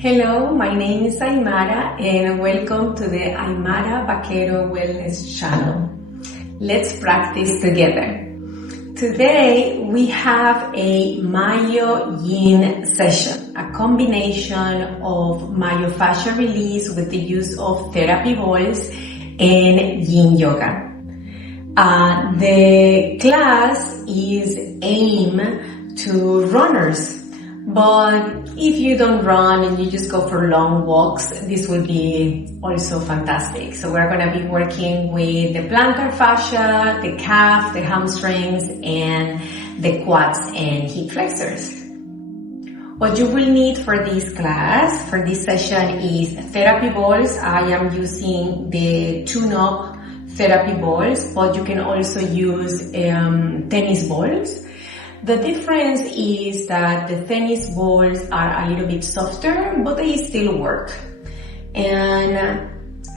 Hello, my name is Aymara and welcome to the Aymara Vaquero Wellness channel. Let's practice together. Today we have a MyoYin session, a combination of myofascial release with the use of therapy balls and yin yoga. The class is aimed to runners. But if you don't run and you just go for long walks, this will be also fantastic. So we're going to be working with the plantar fascia, the calf, the hamstrings, and the quads and hip flexors. What you will need for this class, for this session, is therapy balls. I am using the tune-up therapy balls, but you can also use tennis balls. The difference is that the tennis balls are a little bit softer, but they still work. And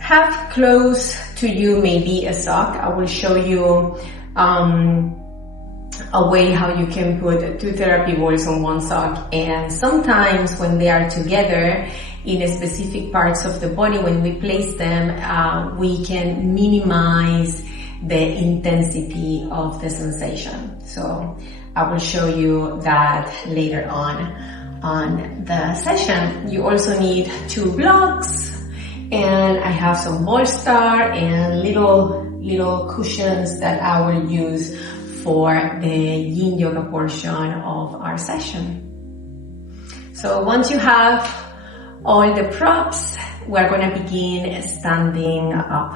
have close to you maybe a sock. I will show you a way how you can put two therapy balls on one sock. And sometimes when they are together in specific parts of the body, when we place them, we can minimize the intensity of the sensation. So I will show you that later on the session. You also need two blocks, and I have some bolster and little cushions that I will use for the yin yoga portion of our session. So once you have all the props, we're going to begin standing up.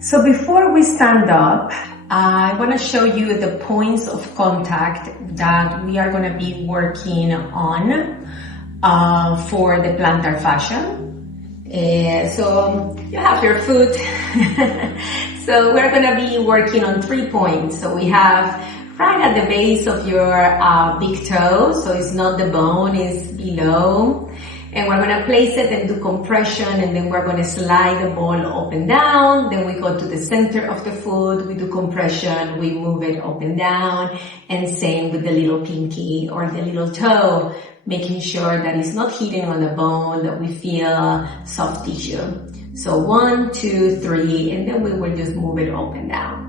So before we stand up, I want to show you the points of contact that we are going to be working on for the plantar fascia. So you have your foot. So we're going to be working on 3 points. So we have right at the base of your big toe. So it's not the bone, it's below. And we're going to place it and do compression, and then we're going to slide the ball up and down. Then we go to the center of the foot, we do compression, we move it up and down, and same with the little pinky or the little toe, making sure that it's not hitting on the bone, that we feel soft tissue. So 1, 2, 3, and then we will just move it up and down.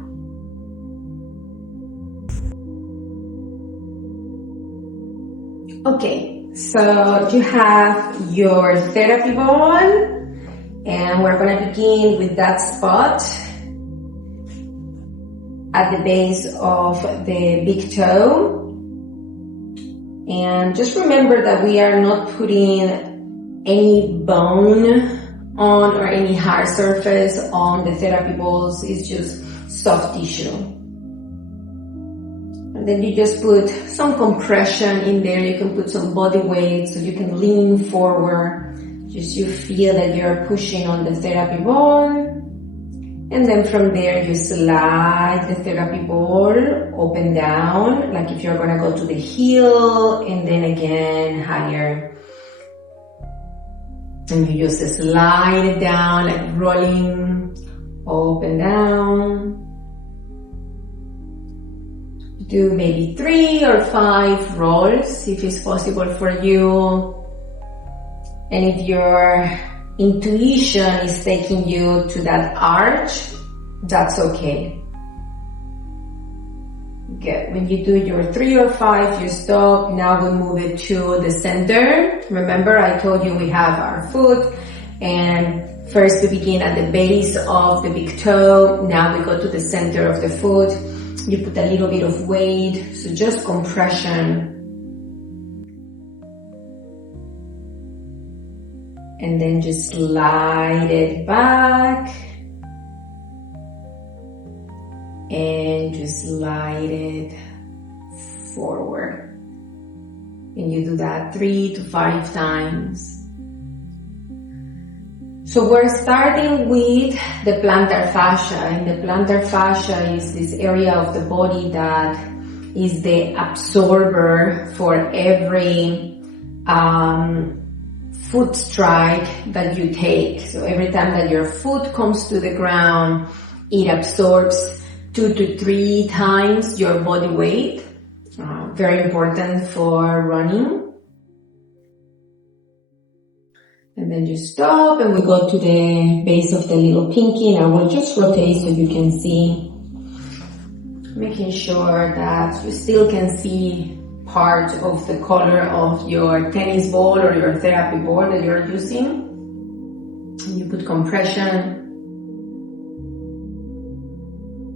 Okay. So you have your therapy ball, and we're going to begin with that spot at the base of the big toe. And just remember that we are not putting any bone on or any hard surface on the therapy balls. It's just soft tissue. And then you just put some compression in there. You can put some body weight so you can lean forward. Just you feel that you're pushing on the therapy ball. And then from there you slide the therapy ball up and down, like if you're going to go to the heel, and then again higher. And you just slide it down, like rolling up and down. Do maybe 3 or 5 rolls if it's possible for you. And if your intuition is taking you to that arch, that's okay. Good. When you do your 3 or 5, you stop. Now we move it to the center. Remember, I told you we have our foot, and first we begin at the base of the big toe. Now we go to the center of the foot. You put a little bit of weight, so just compression. And then just slide it back. And just slide it forward. And you do that 3 to 5 times. So we're starting with the plantar fascia, and the plantar fascia is this area of the body that is the absorber for every foot strike that you take. So every time that your foot comes to the ground, it absorbs 2 to 3 times your body weight. Very important for running. And then you stop and we go to the base of the little pinky, and I will just rotate so you can see, making sure that you still can see part of the color of your tennis ball or your therapy board that you're using. And you put compression.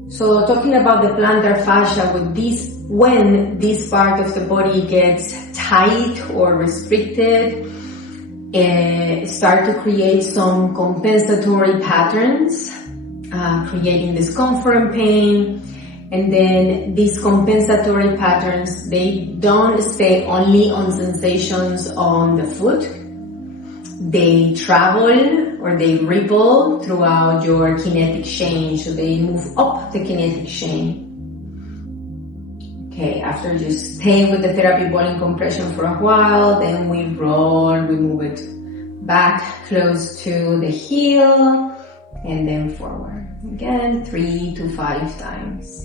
So talking about the plantar fascia, with this, when this part of the body gets tight or restricted, start to create some compensatory patterns, creating discomfort and pain. And then these compensatory patterns, they don't stay only on sensations on the foot. They travel or they ripple throughout your kinetic chain, so they move up the kinetic chain. Okay, after you stay with the therapy ball in compression for a while, then we roll, we move it back close to the heel, and then forward. Again, 3 to 5 times.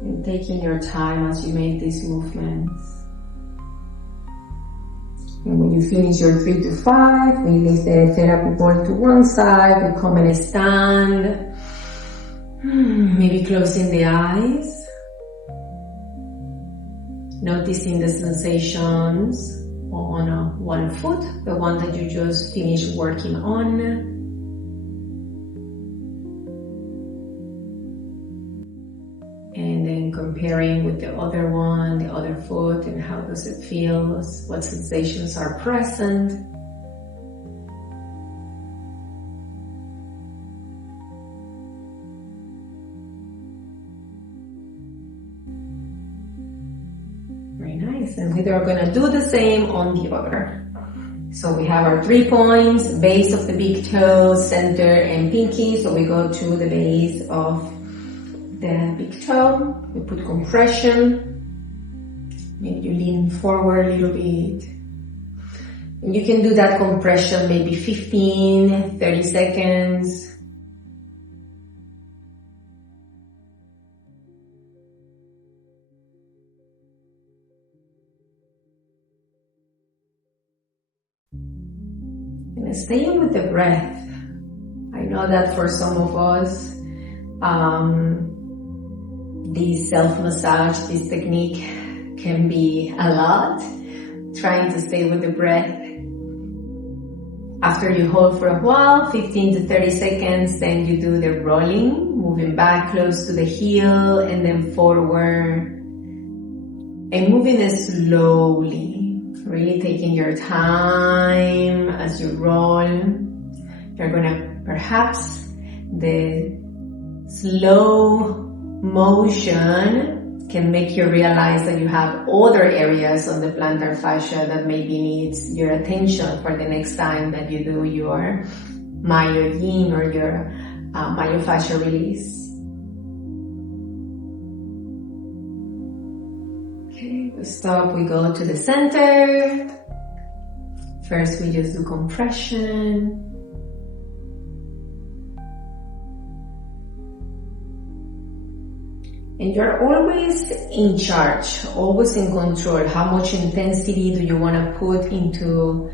And taking your time as you make these movements. And when you finish your 3 to 5, we lift the therapy ball to one side, we come and stand, maybe closing the eyes, noticing the sensations on one foot, the one that you just finished working on. And then comparing with the other one, the other foot, and how does it feel, what sensations are present. Very nice, and we are gonna do the same on the other. So we have our 3 points, base of the big toe, center, and pinky. So we go to the base of the big toe, we put compression, maybe you lean forward a little bit. And you can do that compression maybe 15, 30 seconds. And staying with the breath. I know that for some of us, this self-massage, this technique can be a lot, trying to stay with the breath. After you hold for a while, 15 to 30 seconds, then you do the rolling, moving back close to the heel and then forward. And moving it slowly, really taking your time as you roll. You're gonna, perhaps the slow motion can make you realize that you have other areas on the plantar fascia that maybe needs your attention for the next time that you do your MyoYin or your myofascial release. Okay, we stop, we go to the center. First we just do compression. And you're always in charge, always in control. How much intensity do you want to put into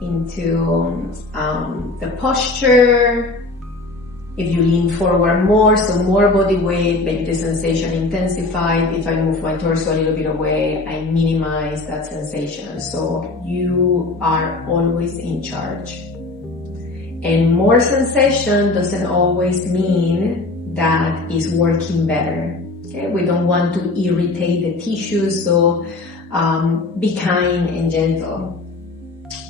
the posture? If you lean forward more, so more body weight, maybe the sensation intensified. If I move my torso a little bit away, I minimize that sensation. So you are always in charge. And more sensation doesn't always mean that it's working better. Okay, we don't want to irritate the tissues, so be kind and gentle.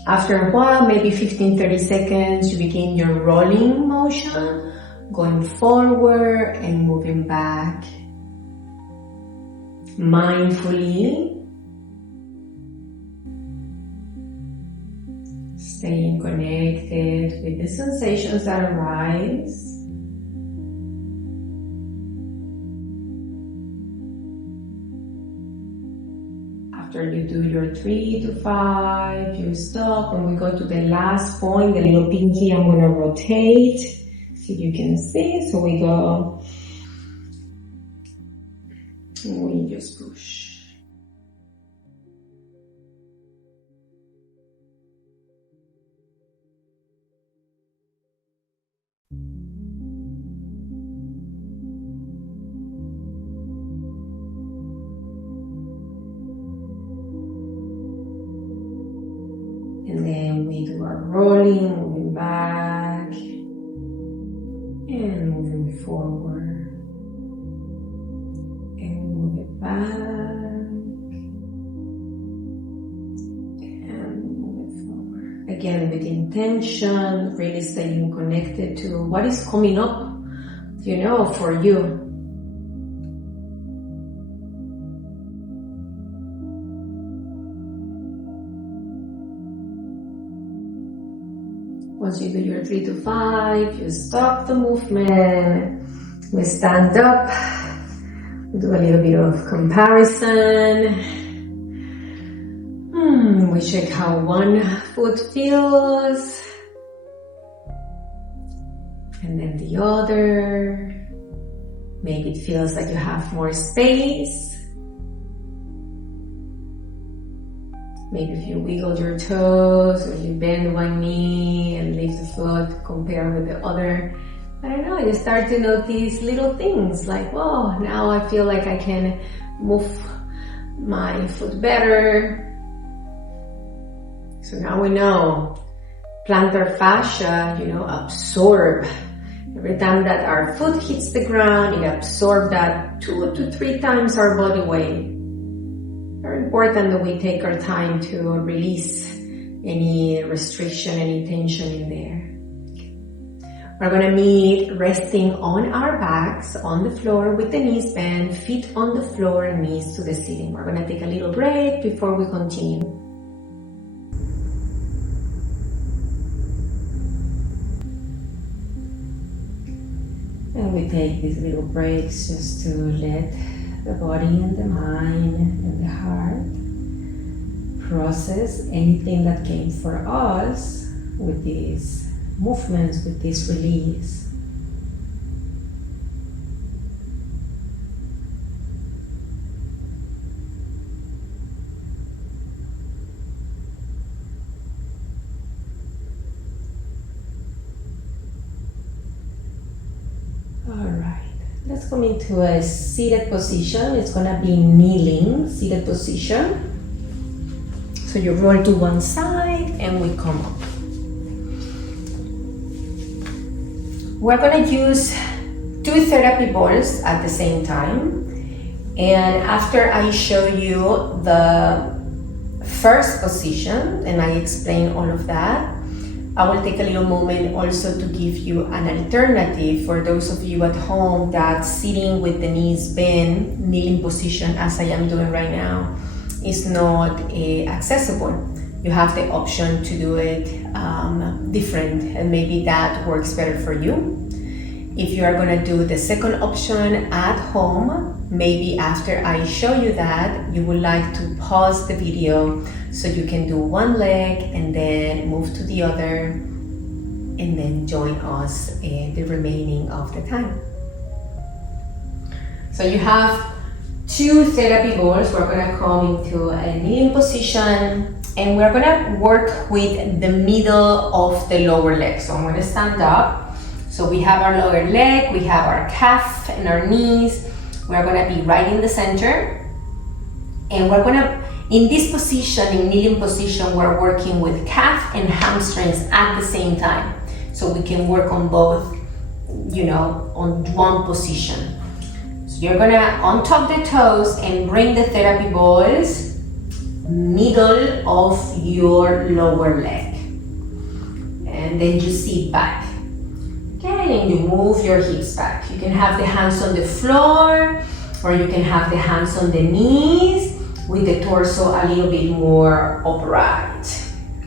After a while, maybe 15-30 seconds, you begin your rolling motion, going forward and moving back. Mindfully, staying connected with the sensations that arise. After you do your 3 to 5, you stop and we go to the last point, the little pinky. I'm going to rotate so you can see. So we go We just push. And then we do our rolling, moving back, and moving forward, and move it back, and move it forward. Again, with intention, really staying connected to what is coming up, for you. Once you do your 3 to 5, you stop the movement. We stand up. We do a little bit of comparison. We check how one foot feels. And then the other. Maybe it feels like you have more space. Maybe if you wiggle your toes or you bend one knee and lift the foot, compare with the other. I don't know, you start to notice little things like, whoa, now I feel like I can move my foot better. So now we know plantar fascia, absorb. Every time that our foot hits the ground, it absorbs that 2 to 3 times our body weight. Very important that we take our time to release any restriction, any tension in there. We're going to meet resting on our backs on the floor with the knees bent, feet on the floor, knees to the ceiling. We're going to take a little break before we continue. And we take these little breaks just to let the body and the mind and the heart process anything that came for us with these movements, with this release. Let's come into a seated position. It's going to be kneeling, seated position. So you roll to one side and we come up. We're going to use 2 therapy balls at the same time. And after I show you the first position and I explain all of that, I will take a little moment also to give you an alternative for those of you at home that sitting with the knees bent, kneeling position as I am doing right now is not accessible. You have the option to do it different and maybe that works better for you. If you are going to do the second option at home, maybe after I show you that, you would like to pause the video so you can do one leg and then move to the other and then join us in the remaining of the time. So you have 2 therapy balls. We're going to come into a kneeling position and we're going to work with the middle of the lower leg. So I'm going to stand up. So we have our lower leg, we have our calf and our knees. We're going to be right in the center. And we're going to, in this position, in kneeling position, we're working with calf and hamstrings at the same time. So we can work on both, on one position. So you're going to untop the toes and bring the therapy balls middle of your lower leg. And then you sit back. Okay, and you move your hips back. You can have the hands on the floor or you can have the hands on the knees with the torso a little bit more upright.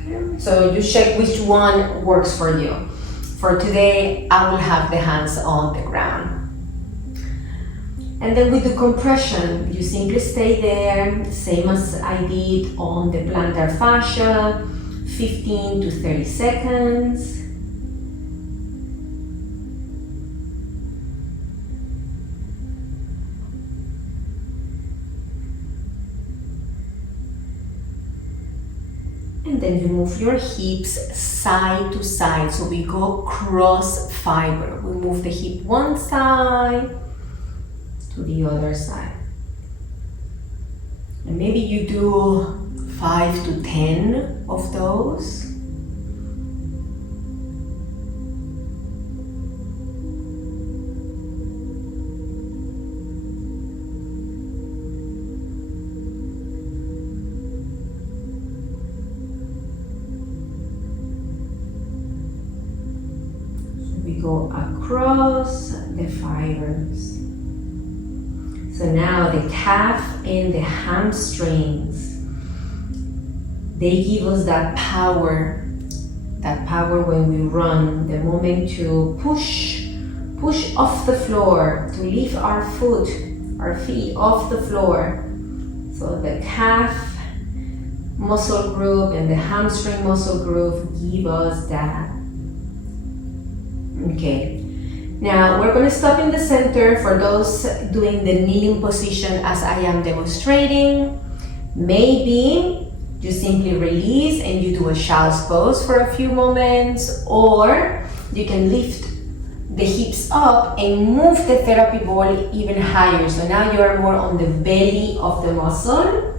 Okay. So you check which one works for you. For today, I will have the hands on the ground. And then with the compression, you simply stay there, same as I did on the plantar fascia, 15 to 30 seconds. and then you move your hips side to side. So we go cross fiber. We move the hip one side to the other side. And maybe you do 5 to 10 of those. Go across the fibers. So now the calf and the hamstrings, they give us that power when we run, the moment to push off the floor, to lift our feet off the floor. So the calf muscle group and the hamstring muscle group give us that. Okay, now we're going to stop in the center for those doing the kneeling position as I am demonstrating. Maybe you simply release and you do a child's pose for a few moments, or you can lift the hips up and move the therapy ball even higher. So now you are more on the belly of the muscle,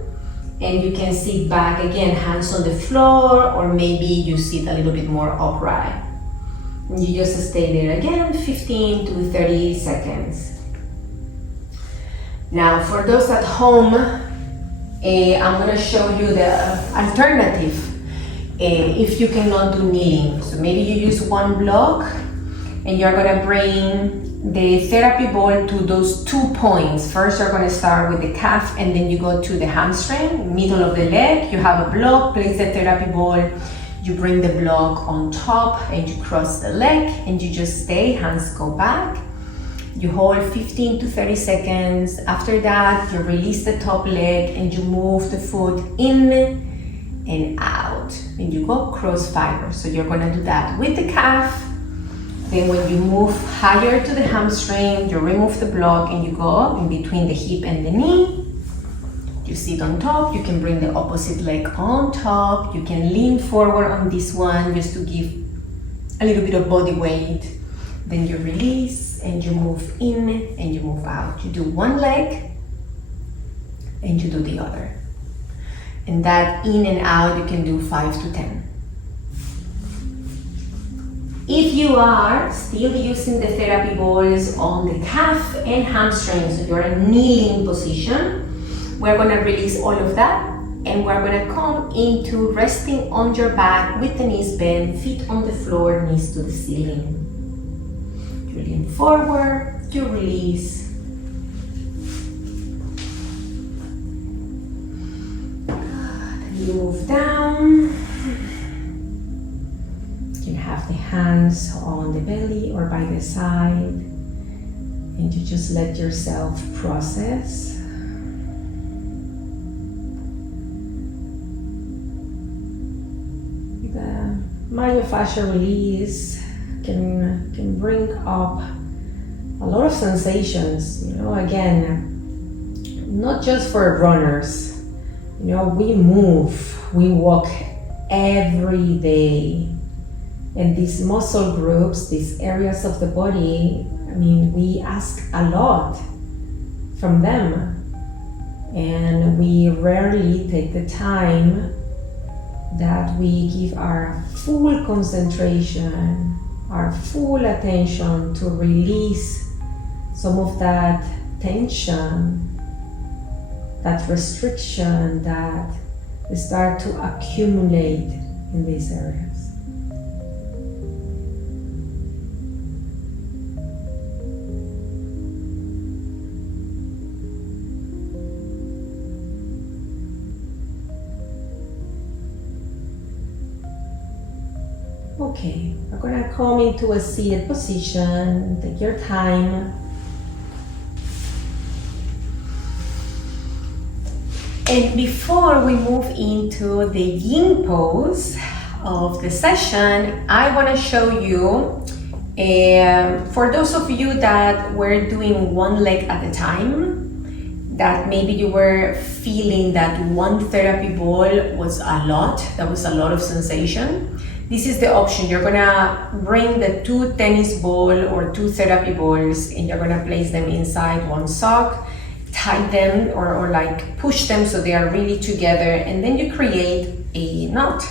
and you can sit back again, hands on the floor, or maybe you sit a little bit more upright. You just stay there again, 15 to 30 seconds. Now, for those at home, I'm going to show you the alternative if you cannot do kneeling. So maybe you use one block and you're going to bring the therapy ball to those 2 points. First, you're going to start with the calf and then you go to the hamstring, middle of the leg. You have a block, place the therapy ball. You bring the block on top and you cross the leg and you just stay, hands go back. You hold 15 to 30 seconds. After that, you release the top leg and you move the foot in and out. And you go cross fiber. So you're gonna do that with the calf. Then when you move higher to the hamstring, you remove the block and you go in between the hip and the knee. You sit on top, you can bring the opposite leg on top, you can lean forward on this one just to give a little bit of body weight. Then you release and you move in and you move out. You do one leg and you do the other. And that in and out, you can do 5 to 10. If you are still using the therapy balls on the calf and hamstrings, so you're in kneeling position, we're going to release all of that and we're going to come into resting on your back with the knees bent, feet on the floor, knees to the ceiling. You lean forward, you release. Then you move down. You can have the hands on the belly or by the side. And you just let yourself process. Myofascial release can bring up a lot of sensations, again, not just for runners. We move, we walk every day. And these muscle groups, these areas of the body, we ask a lot from them. And we rarely take the time that we give our full concentration, our full attention to release some of that tension, that restriction that start to accumulate in these areas. Okay, we're gonna come into a seated position. Take your time. And before we move into the yin pose of the session, I want to show you, for those of you that were doing one leg at a time, that maybe you were feeling that one therapy ball was a lot, that was a lot of sensation, this is the option. You're gonna bring the 2 tennis ball or 2 therapy balls and you're gonna place them inside one sock, tie them or like push them so they are really together, and then you create a knot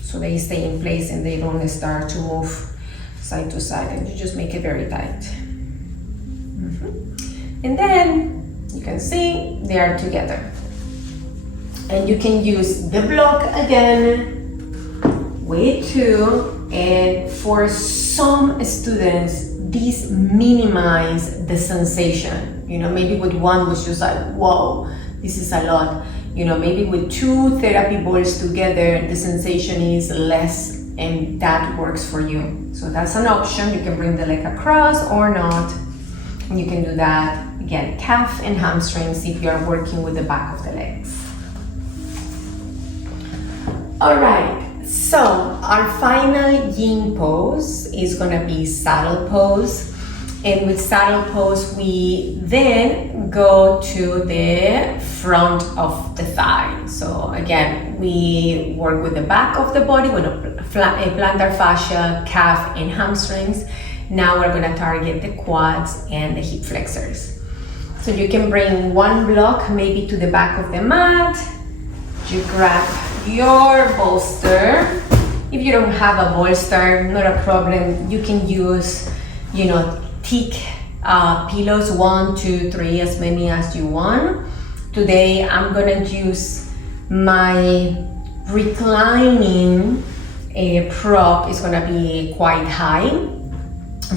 so they stay in place and they don't start to move side to side, and you just make it very tight. And then you can see they are together. And you can use the block again, weight 2, and for some students, this minimize the sensation. You know, maybe with one was just like, whoa, this is a lot. You know, maybe with 2 therapy balls together, the sensation is less, and that works for you. So that's an option. You can bring the leg across or not. And you can do that, again, calf and hamstrings if you are working with the back of the legs. All right, so our final yin pose is gonna be saddle pose. And with saddle pose, we then go to the front of the thigh. So again, we work with the back of the body, with a plantar fascia, calf, and hamstrings. Now we're gonna target the quads and the hip flexors. So you can bring one block maybe to the back of the mat. You grab your bolster. If you don't have a bolster, not a problem. You can use, you know, thick pillows, 1, 2, 3, as many as you want. Today I'm gonna use my reclining prop. Is gonna be quite high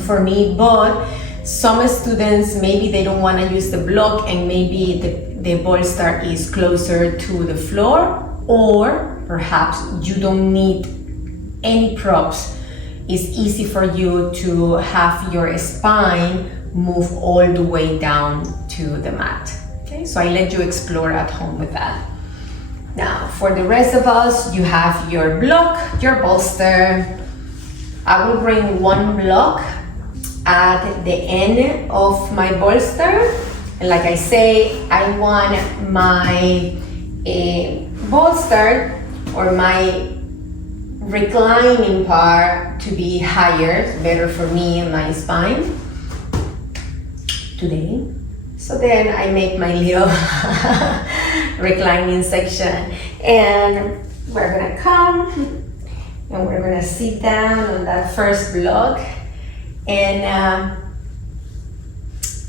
for me, but some students, maybe they don't want to use the block and maybe the bolster is closer to the floor, or perhaps you don't need any props. It's easy for you to have your spine move all the way down to the mat. Okay, so I let you explore at home with that. Now, for the rest of us, you have your block, your bolster. I will bring one block at the end of my bolster. And like I say, I want my bolster or my reclining part to be higher, better for me and my spine today. So then I make my little reclining section, and we're gonna come and we're gonna sit down on that first block. And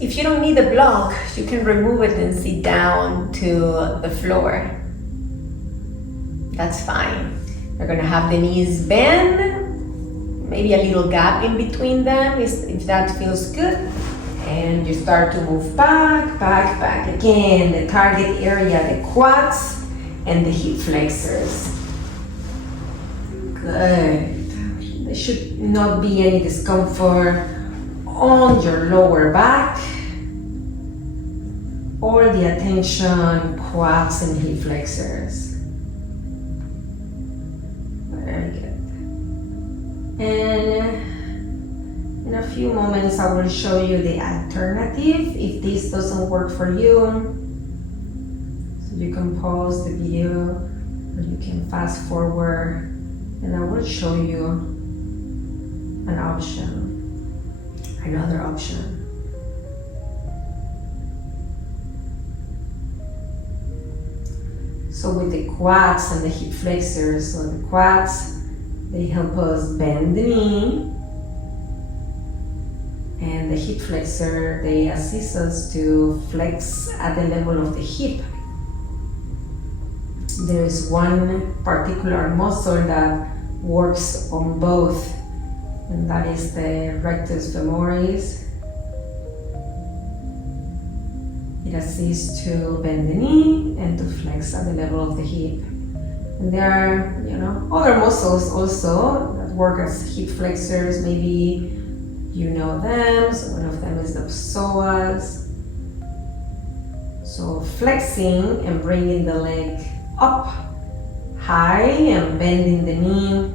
if you don't need a block, you can remove it and sit down to the floor. That's fine. We're gonna have the knees bend, maybe a little gap in between them if that feels good. And you start to move back, back, back. Again, the target area, the quads and the hip flexors. Good. There should not be any discomfort on your lower back. All the attention, quads and hip flexors. Very good. And in a few moments, I will show you the alternative if this doesn't work for you. So you can pause the video or you can fast forward, and I will show you an option, another option. So with the quads and the hip flexors, so the quads, they help us bend the knee, and the hip flexor, they assist us to flex at the level of the hip. There is one particular muscle that works on both, and that is the rectus femoris. It assists to bend the knee and to flex at the level of the hip. And there are, other muscles also that work as hip flexors. Maybe you know them. So one of them is the psoas. So flexing and bringing the leg up high and bending the knee.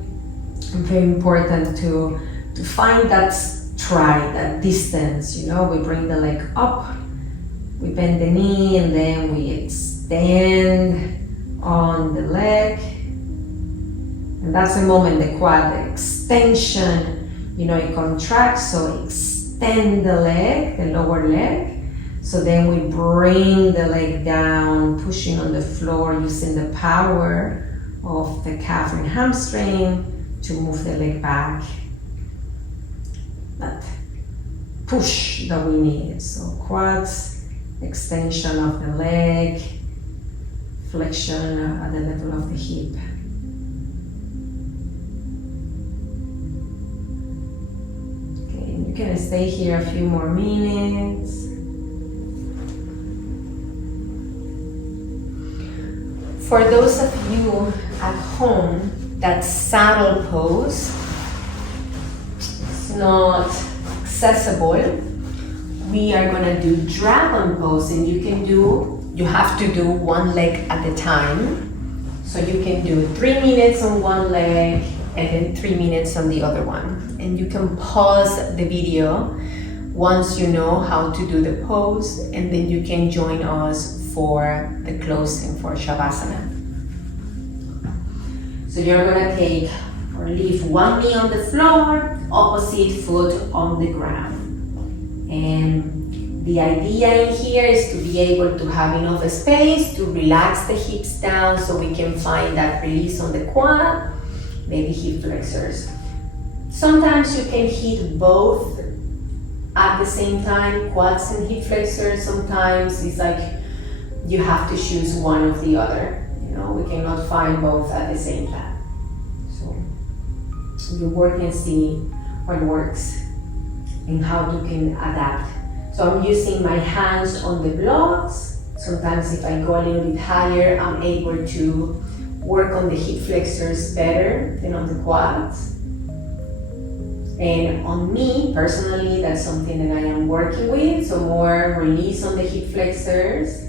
Very important to find that stride, that distance. We bring the leg up We bend the knee and then we extend on the leg. And that's the moment the quad extension, you know, it contracts, so extend the leg, the lower leg. So then we bring the leg down, pushing on the floor, using the power of the calf and hamstring to move the leg back. That push that we need. So quads, extension of the leg, flexion at the level of the hip. Okay, you can stay here a few more minutes. For those of you at home, that saddle pose is not accessible. We are gonna do dragon pose, and you have to do one leg at a time. So you can do 3 minutes on one leg and then 3 minutes on the other one. And you can pause the video once you know how to do the pose, and then you can join us for the closing for Shavasana. So you're gonna take or leave one knee on the floor, opposite foot on the ground. And the idea in here is to be able to have enough space to relax the hips down so we can find that release on the quad, maybe hip flexors. Sometimes you can hit both at the same time, quads and hip flexors. Sometimes it's like you have to choose one of the other. You know, we cannot find both at the same time. So you work and see what works and how you can adapt. So I'm using my hands on the blocks. Sometimes if I go a little bit higher, I'm able to work on the hip flexors better than on the quads. And on me, personally, that's something that I am working with. So more release on the hip flexors.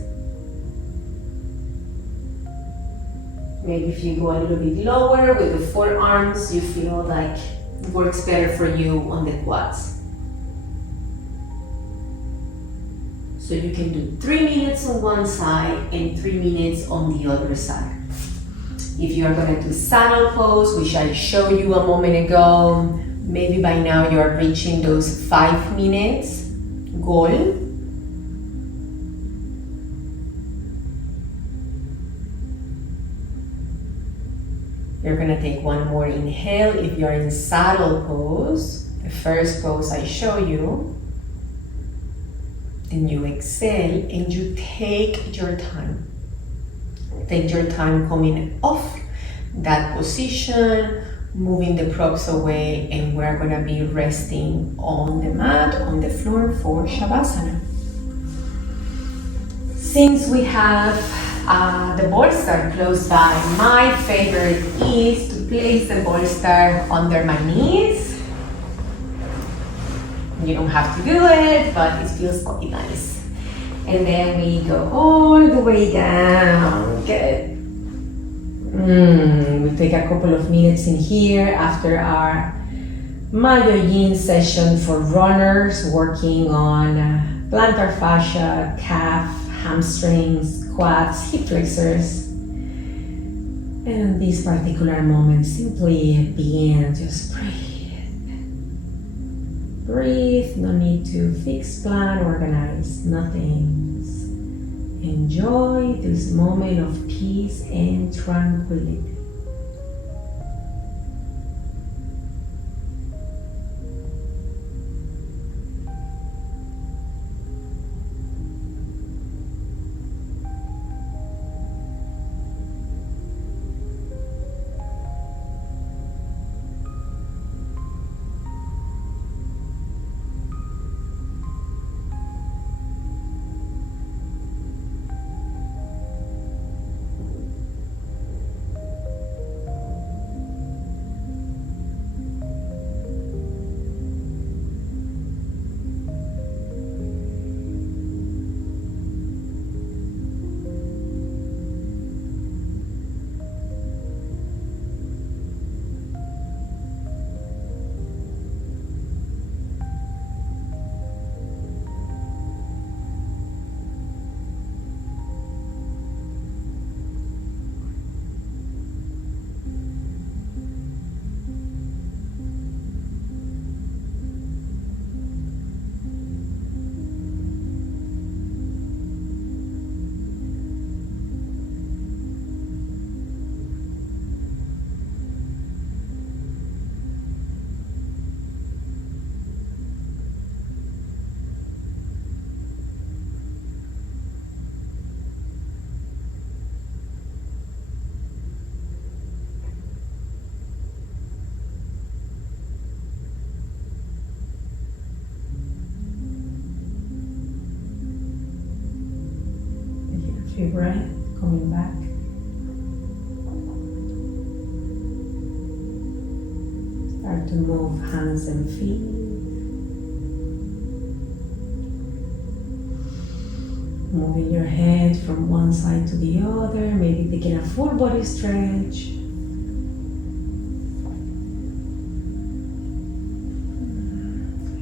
Maybe if you go a little bit lower with the forearms, you feel like it works better for you on the quads. So you can do 3 minutes on one side and 3 minutes on the other side. If you are going to do saddle pose, which I showed you a moment ago, maybe by now you are reaching those 5 minutes goal. You're gonna take one more inhale if you're in saddle pose, the first pose I show you. Then you exhale and you take your time. Take your time coming off that position, moving the props away, and we're gonna be resting on the mat, on the floor for Shavasana. Since we have the bolster close by, my favorite is to place the bolster under my knees. You don't have to do it, but it feels quite nice. And then we go all the way down. Good. We take a couple of minutes in here after our MyoYin session for runners, working on plantar fascia, calf, hamstrings, quads, hip flexors. And in these particular moments, simply begin, just breathe. Breathe, no need to fix, plan, organize, nothing. Enjoy this moment of peace and tranquility. Deep breath, coming back. Start to move hands and feet. Moving your head from one side to the other, maybe taking a full body stretch.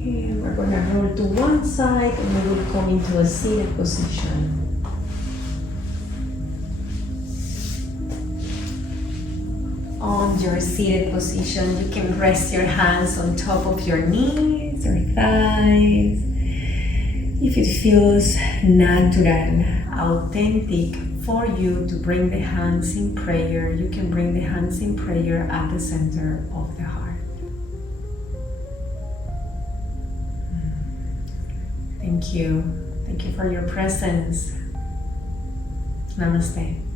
And we're going to roll to one side and we will come into a seated position. On your seated position, you can rest your hands on top of your knees or thighs. If it feels natural, authentic for you to bring the hands in prayer, you can bring the hands in prayer at the center of the heart. Thank you. Thank you for your presence. Namaste.